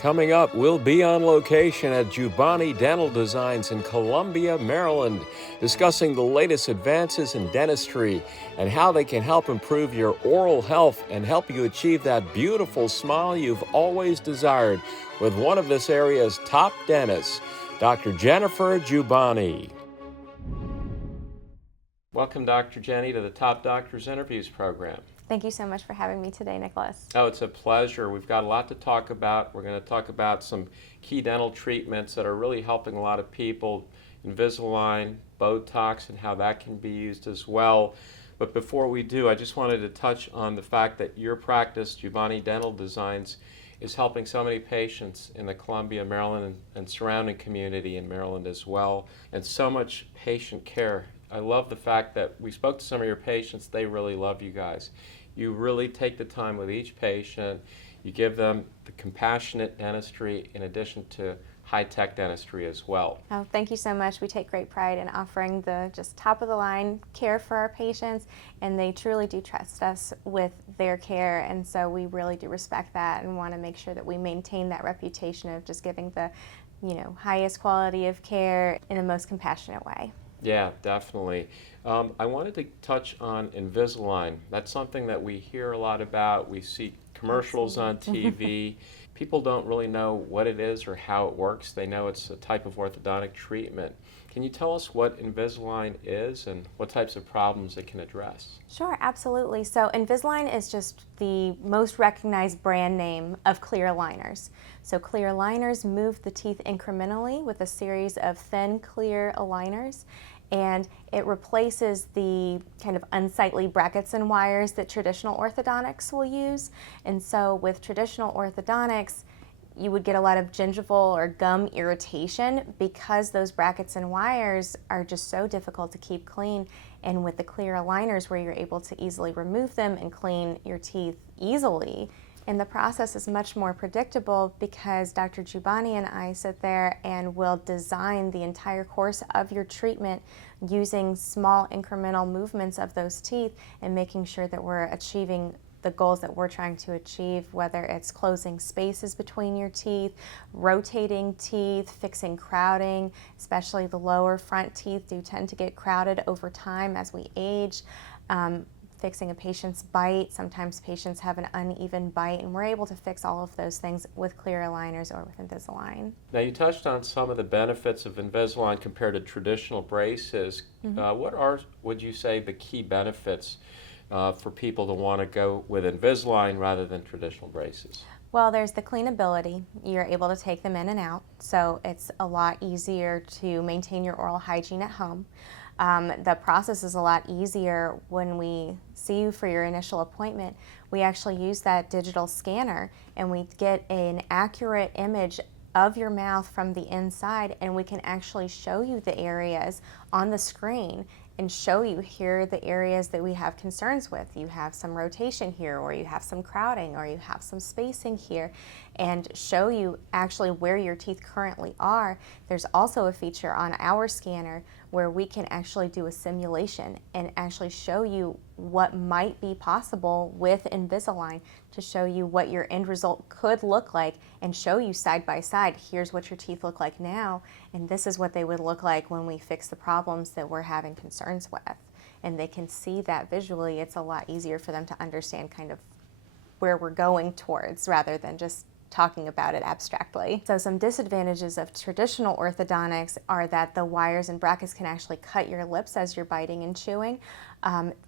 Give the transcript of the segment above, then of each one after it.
Coming up, we'll be on location at Joobbani Dental Designs in Columbia, Maryland, discussing the latest advances in dentistry and how they can help improve your oral health and help you achieve that beautiful smile you've always desired with one of this area's top dentists, Dr. Jennifer Joobbani. Welcome, Dr. Jenny, to the Top Doctors Interviews program. Thank you so much for having me today, Nicholas. Oh, it's a pleasure. We've got a lot to talk about. We're going to talk about some key dental treatments that are really helping a lot of people, Invisalign, Botox, and how that can be used as well. But before we do, I just wanted to touch on the fact that your practice, Joobbani Dental Designs, is helping so many patients in the Columbia, Maryland, and surrounding community in Maryland as well, and so much patient care. I love the fact that we spoke to some of your patients. They really love you guys. You really take the time with each patient. You give them the compassionate dentistry in addition to high-tech dentistry as well. Oh, thank you so much. We take great pride in offering the just top-of-the-line care for our patients, and they truly do trust us with their care, and so we really do respect that and want to make sure that we maintain that reputation of just giving the, highest quality of care in the most compassionate way. Yeah, definitely. I wanted to touch on Invisalign. That's something that we hear a lot about. We see commercials on TV. People don't really know what it is or how it works. They know it's a type of orthodontic treatment. Can you tell us what Invisalign is and what types of problems it can address? Sure, absolutely. So Invisalign is just the most recognized brand name of clear aligners. So clear aligners move the teeth incrementally with a series of thin, clear aligners, and it replaces the kind of unsightly brackets and wires that traditional orthodontics will use. And so with traditional orthodontics, you would get a lot of gingival or gum irritation because those brackets and wires are just so difficult to keep clean. And with the clear aligners, where you're able to easily remove them and clean your teeth easily, and the process is much more predictable because Dr. Joobbani and I sit there and will design the entire course of your treatment using small incremental movements of those teeth and making sure that we're achieving the goals that we're trying to achieve, whether it's closing spaces between your teeth, rotating teeth, fixing crowding, especially the lower front teeth do tend to get crowded over time as we age. Fixing a patient's bite. Sometimes patients have an uneven bite, and we're able to fix all of those things with clear aligners or with Invisalign. Now, you touched on some of the benefits of Invisalign compared to traditional braces. What are, would you say, the key benefits for people to want to go with Invisalign rather than traditional braces? Well, there's the cleanability. You're able to take them in and out, so it's a lot easier to maintain your oral hygiene at home. The process is a lot easier when we see you for your initial appointment. We actually use that digital scanner and we get an accurate image of your mouth from the inside, and we can actually show you the areas on the screen and show you here are the areas that we have concerns with. You have some rotation here, or you have some crowding, or you have some spacing here, and show you actually where your teeth currently are. There's also a feature on our scanner where we can actually do a simulation and actually show you what might be possible with Invisalign to show you what your end result could look like and show you side by side, here's what your teeth look like now, and this is what they would look like when we fix the problems that we're having concerns with. And they can see that visually. It's a lot easier for them to understand kind of where we're going towards rather than just talking about it abstractly. So some disadvantages of traditional orthodontics are that the wires and brackets can actually cut your lips as you're biting and chewing.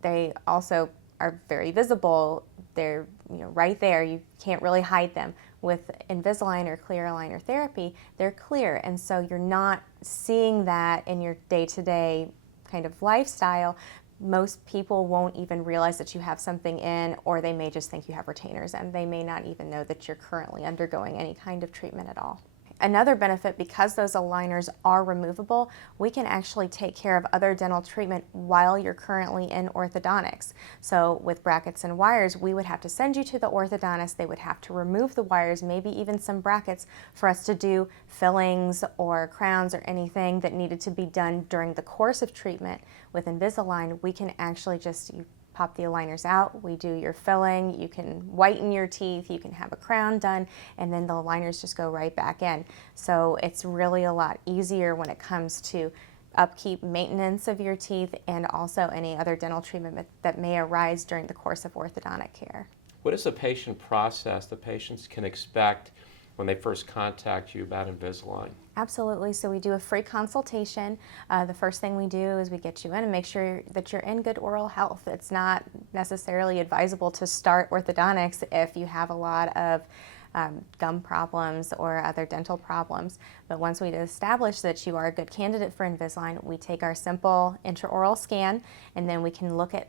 They also are very visible. They're right there. You can't really hide them. With Invisalign or clear aligner therapy, they're clear, and so you're not seeing that in your day-to-day kind of lifestyle. Most people won't even realize that you have something in, or they may just think you have retainers, and they may not even know that you're currently undergoing any kind of treatment at all. Another benefit, because those aligners are removable, we can actually take care of other dental treatment while you're currently in orthodontics. So with brackets and wires, we would have to send you to the orthodontist. They would have to remove the wires, maybe even some brackets, for us to do fillings or crowns or anything that needed to be done during the course of treatment. With Invisalign, we can actually just pop the aligners out, we do your filling, you can whiten your teeth, you can have a crown done, and then the aligners just go right back in. So it's really a lot easier when it comes to upkeep, maintenance of your teeth, and also any other dental treatment that may arise during the course of orthodontic care. What is the patient process the patients can expect when they first contact you about Invisalign? Absolutely. So we do a free consultation. The first thing we do is we get you in and make sure that you're in good oral health. It's not necessarily advisable to start orthodontics if you have a lot of gum problems or other dental problems. But once we establish that you are a good candidate for Invisalign, we take our simple intraoral scan, and then we can look at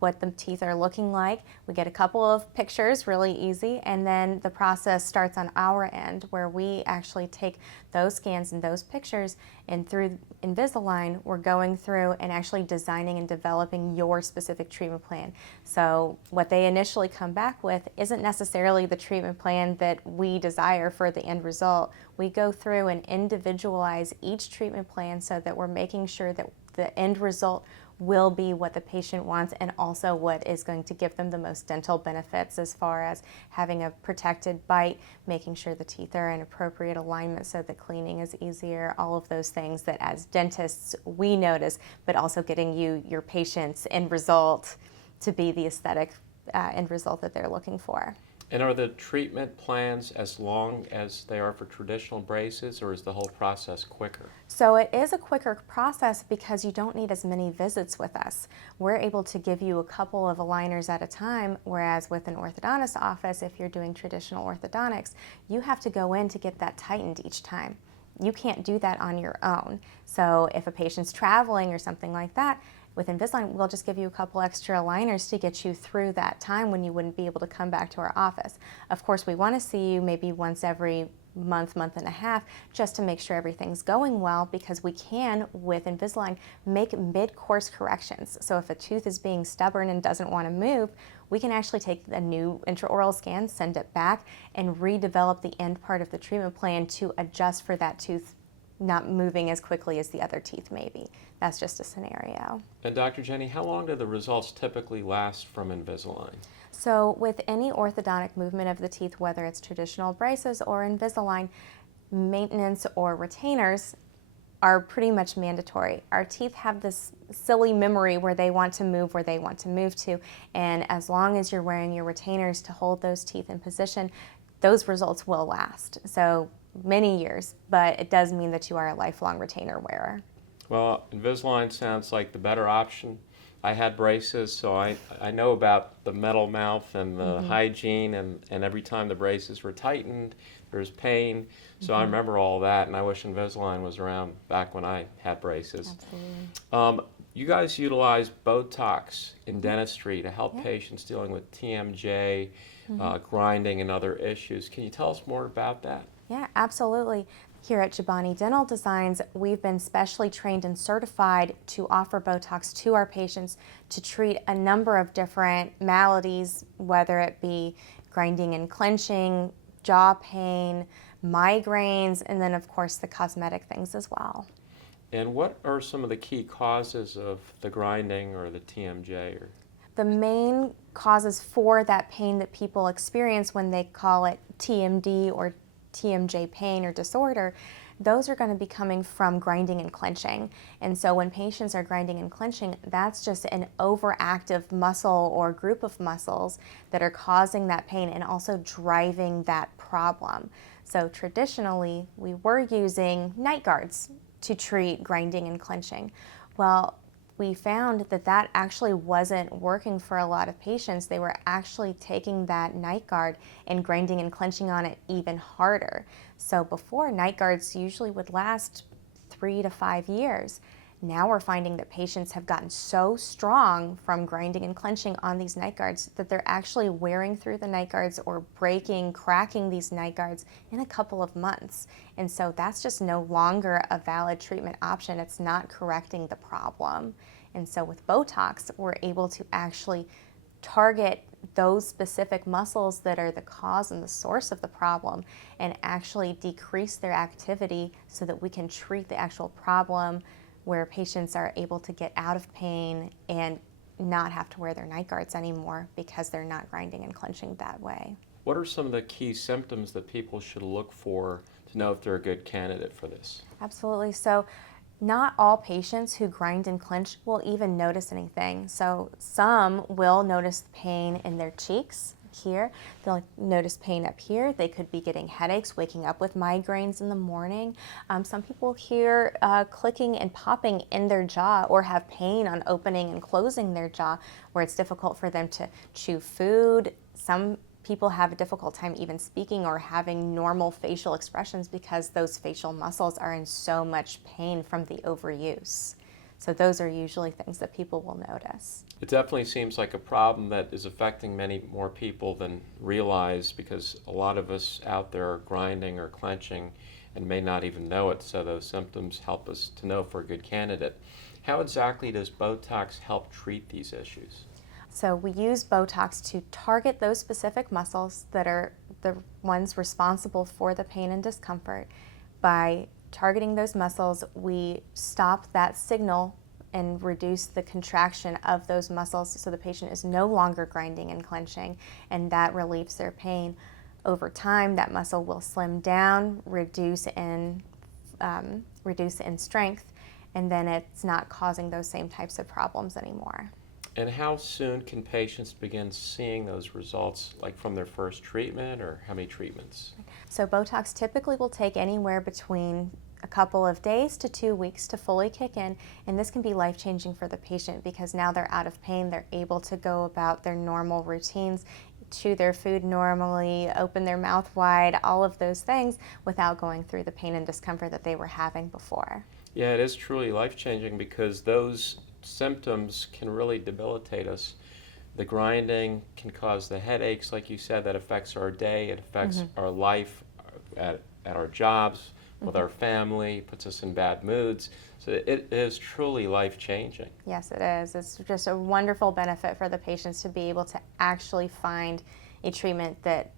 what the teeth are looking like. We get a couple of pictures, really easy, and then the process starts on our end where we actually take those scans and those pictures, and through Invisalign, we're going through and actually designing and developing your specific treatment plan. So what they initially come back with isn't necessarily the treatment plan that we desire for the end result. We go through and individualize each treatment plan so that we're making sure that the end result will be what the patient wants, and also what is going to give them the most dental benefits, as far as having a protected bite, making sure the teeth are in appropriate alignment so that cleaning is easier, all of those things that as dentists we notice, but also getting you, your patient's end result to be the aesthetic end result that they're looking for. And are the treatment plans as long as they are for traditional braces, or is the whole process quicker? So it is a quicker process because you don't need as many visits with us. We're able to give you a couple of aligners at a time, whereas with an orthodontist office, if you're doing traditional orthodontics, you have to go in to get that tightened each time. You can't do that on your own. So if a patient's traveling or something like that, with Invisalign, we'll just give you a couple extra aligners to get you through that time when you wouldn't be able to come back to our office. Of course, we want to see you maybe once every month, month and a half, just to make sure everything's going well, because we can, with Invisalign, make mid-course corrections. So if a tooth is being stubborn and doesn't want to move, we can actually take a new intraoral scan, send it back, and redevelop the end part of the treatment plan to adjust for that tooth not moving as quickly as the other teeth maybe. That's just a scenario. And Dr. Jenny, how long do the results typically last from Invisalign? So with any orthodontic movement of the teeth, whether it's traditional braces or Invisalign, maintenance or retainers are pretty much mandatory. Our teeth have this silly memory where they want to move where they want to move to, and as long as you're wearing your retainers to hold those teeth in position, those results will last. So many years, but it does mean that you are a lifelong retainer wearer. Well, Invisalign sounds like the better option. I had braces, so I know about the metal mouth and the hygiene, and every time the braces were tightened, there's pain. So I remember all that, and I wish Invisalign was around back when I had braces. Absolutely. You guys utilize Botox in dentistry to help patients dealing with TMJ, grinding, and other issues. Can you tell us more about that? Yeah, absolutely. Here at Joobbani Dental Designs, we've been specially trained and certified to offer Botox to our patients to treat a number of different maladies, whether it be grinding and clenching, jaw pain, migraines, and then of course the cosmetic things as well. And what are some of the key causes of the grinding or the TMJ? The main causes for that pain that people experience when they call it TMD or TMJ pain or disorder, those are going to be coming from grinding and clenching. And so when patients are grinding and clenching, that's just an overactive muscle or group of muscles that are causing that pain and also driving that problem. So traditionally, we were using night guards to treat grinding and clenching. Well, we found that that actually wasn't working for a lot of patients. They were actually taking that night guard and grinding and clenching on it even harder. So before, night guards usually would last 3 to 5 years. Now we're finding that patients have gotten so strong from grinding and clenching on these night guards that they're actually wearing through the night guards or breaking, cracking these night guards in a couple of months. And so that's just no longer a valid treatment option. It's not correcting the problem. And so with Botox, we're able to actually target those specific muscles that are the cause and the source of the problem and actually decrease their activity so that we can treat the actual problem, where patients are able to get out of pain and not have to wear their night guards anymore because they're not grinding and clenching that way. What are some of the key symptoms that people should look for to know if they're a good candidate for this? Absolutely. So not all patients who grind and clench will even notice anything. So some will notice pain in their cheeks here. They'll notice pain up here. They could be getting headaches, waking up with migraines in the morning. Some people hear clicking and popping in their jaw or have pain on opening and closing their jaw where it's difficult for them to chew food. Some people have a difficult time even speaking or having normal facial expressions because those facial muscles are in so much pain from the overuse. So those are usually things that people will notice. It definitely seems like a problem that is affecting many more people than realize, because a lot of us out there are grinding or clenching and may not even know it, so those symptoms help us to know if we're a good candidate. How exactly does Botox help treat these issues? So we use Botox to target those specific muscles that are the ones responsible for the pain and discomfort. By targeting those muscles, we stop that signal and reduce the contraction of those muscles so the patient is no longer grinding and clenching, and that relieves their pain. Over time, that muscle will slim down, reduce in strength, and then it's not causing those same types of problems anymore. And how soon can patients begin seeing those results, like from their first treatment, or how many treatments? So Botox typically will take anywhere between a couple of days to 2 weeks to fully kick in, and this can be life-changing for the patient because now they're out of pain, they're able to go about their normal routines, chew their food normally, open their mouth wide, all of those things without going through the pain and discomfort that they were having before. Yeah, it is truly life-changing because those symptoms can really debilitate us. The grinding can cause the headaches, like you said, that affects our day, it affects our life at our jobs, with our family, puts us in bad moods. So it is truly life-changing. Yes, it is. It's just a wonderful benefit for the patients to be able to actually find a treatment that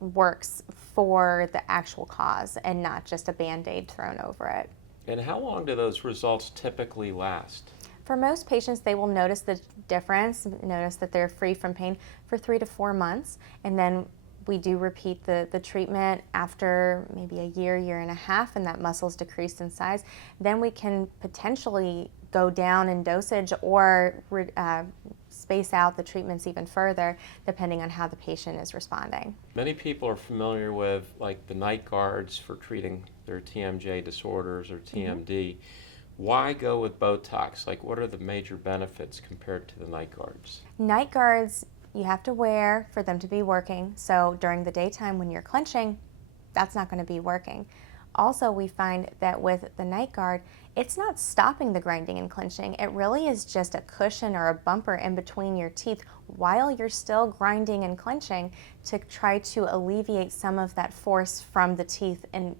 works for the actual cause and not just a Band-Aid thrown over it. And how long do those results typically last? For most patients, they will notice the difference, notice that they're free from pain for 3 to 4 months, and then we do repeat the treatment after maybe a year, year and a half, and that muscle's decreased in size. Then we can potentially go down in dosage or space out the treatments even further, depending on how the patient is responding. Many people are familiar with like the night guards for treating their TMJ disorders or TMD. Why go with Botox? Like, what are the major benefits compared to the night guards? Night guards you have to wear for them to be working. So during the daytime when you're clenching, that's not going to be working. Also, we find that with the night guard, it's not stopping the grinding and clenching. It really is just a cushion or a bumper in between your teeth while you're still grinding and clenching to try to alleviate some of that force from the teeth and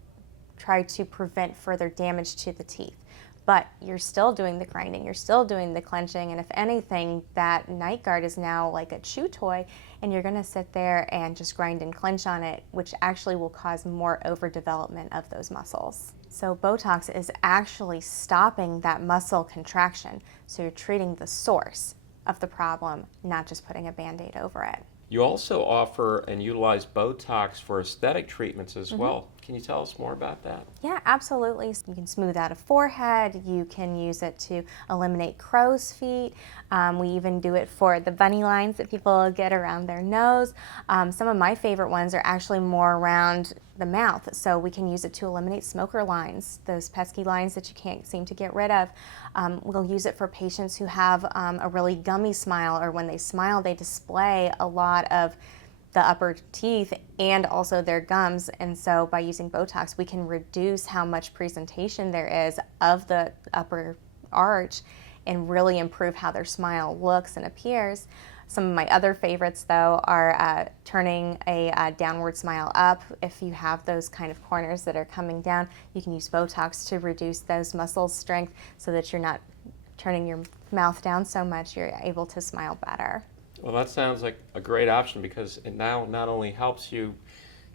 try to prevent further damage to the teeth. But you're still doing the grinding, you're still doing the clenching, and if anything, that night guard is now like a chew toy, and you're gonna sit there and just grind and clench on it, which actually will cause more overdevelopment of those muscles. So Botox is actually stopping that muscle contraction, so you're treating the source of the problem, not just putting a Band-Aid over it. You also offer and utilize Botox for aesthetic treatments as well. Can you tell us more about that? Yeah, absolutely. You can smooth out a forehead. You can use it to eliminate crow's feet. We even do it for the bunny lines that people get around their nose. Some of my favorite ones are actually more around the mouth. So we can use it to eliminate smoker lines, those pesky lines that you can't seem to get rid of. We'll use it for patients who have a really gummy smile, or when they smile, they display a lot of the upper teeth and also their gums, and so by using Botox we can reduce how much presentation there is of the upper arch and really improve how their smile looks and appears. Some of my other favorites though are turning a downward smile up. If you have those kind of corners that are coming down, you can use Botox to reduce those muscle strength so that you're not turning your mouth down so much, you're able to smile better. Well, that sounds like a great option because it now not only helps you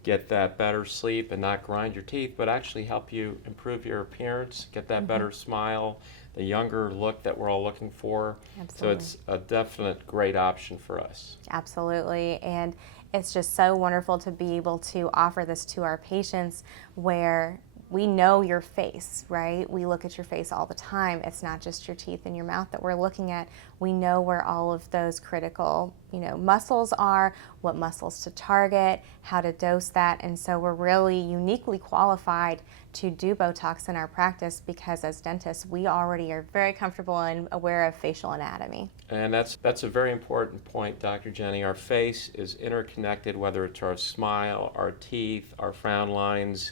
get that better sleep and not grind your teeth, but actually help you improve your appearance, get that better smile, the younger look that we're all looking for. Absolutely. So it's a definite great option for us. Absolutely. And it's just so wonderful to be able to offer this to our patients where we know your face, right? We look at your face all the time. It's not just your teeth and your mouth that we're looking at. We know where all of those critical, muscles are, what muscles to target, how to dose that. And so we're really uniquely qualified to do Botox in our practice because as dentists, we already are very comfortable and aware of facial anatomy. And that's a very important point, Dr. Jenny. Our face is interconnected, whether it's our smile, our teeth, our frown lines,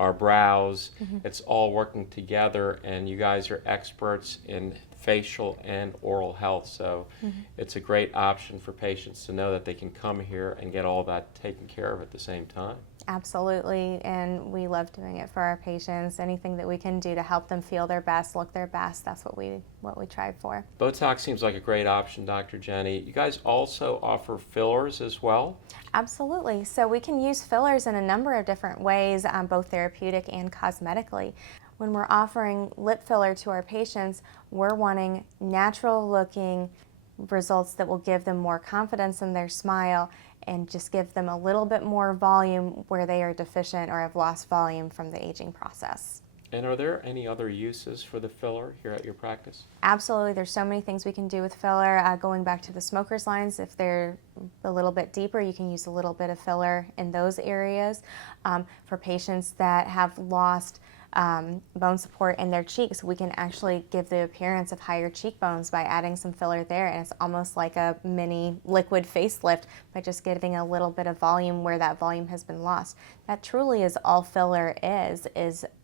our brows. It's all working together, and you guys are experts in facial and oral health, so it's a great option for patients to know that they can come here and get all that taken care of at the same time. Absolutely, and we love doing it for our patients. Anything that we can do to help them feel their best, look their best, that's what we try for. Botox seems like a great option, Dr. Jenny. You guys also offer fillers as well? Absolutely. So we can use fillers in a number of different ways, both therapeutic and cosmetically. When we're offering lip filler to our patients, we're wanting natural looking results that will give them more confidence in their smile and just give them a little bit more volume where they are deficient or have lost volume from the aging process. And are there any other uses for the filler here at your practice? Absolutely. There's so many things we can do with filler. Going back to the smokers' lines, if they're a little bit deeper, you can use a little bit of filler in those areas. For patients that have lost bone support in their cheeks, we can actually give the appearance of higher cheekbones by adding some filler there, and it's almost like a mini liquid facelift by just giving a little bit of volume where that volume has been lost. That truly is all filler is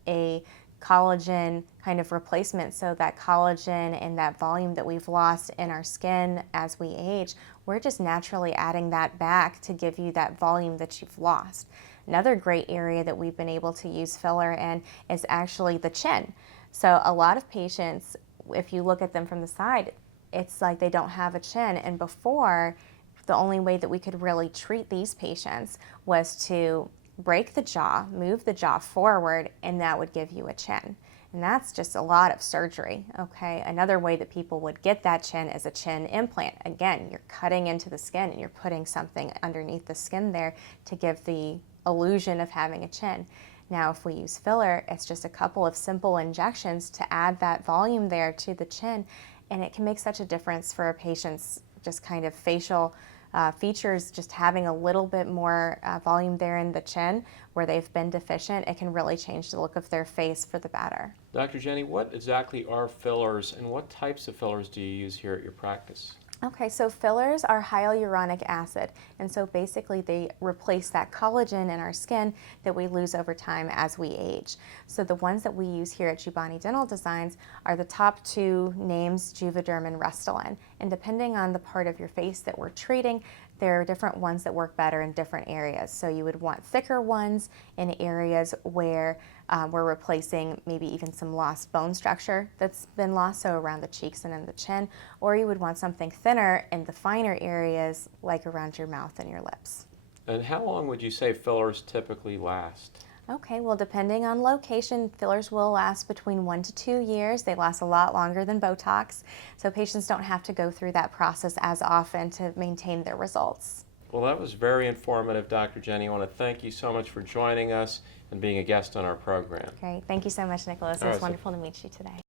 a collagen kind of replacement, so that collagen and that volume that we've lost in our skin as we age, we're just naturally adding that back to give you that volume that you've lost. Another great area that we've been able to use filler in is actually the chin. So a lot of patients, if you look at them from the side, it's like they don't have a chin. And before, the only way that we could really treat these patients was to break the jaw, move the jaw forward, and that would give you a chin. And that's just a lot of surgery, okay? Another way that people would get that chin is a chin implant. Again, you're cutting into the skin and you're putting something underneath the skin there to give the illusion of having a chin. Now, if we use filler, it's just a couple of simple injections to add that volume there to the chin, and it can make such a difference for a patient's just kind of facial features. Just having a little bit more volume there in the chin where they've been deficient, it can really change the look of their face for the better. Dr. Jenny, what exactly are fillers, and what types of fillers do you use here at your practice? Okay, so fillers are hyaluronic acid, and so basically they replace that collagen in our skin that we lose over time as we age. So the ones that we use here at Joobbani Dental Designs are the top two names, Juvederm and Restylane. And depending on the part of your face that we're treating, there are different ones that work better in different areas. So you would want thicker ones in areas where we're replacing maybe even some lost bone structure that's been lost, so around the cheeks and in the chin, or you would want something thinner in the finer areas like around your mouth and your lips. And how long would you say fillers typically last? Okay, well, depending on location, fillers will last between 1 to 2 years. They last a lot longer than Botox, so patients don't have to go through that process as often to maintain their results. Well, that was very informative, Dr. Jenny. I want to thank you so much for joining us and being a guest on our program. Great. Thank you so much, Nicholas. It All was right, so wonderful to meet you today.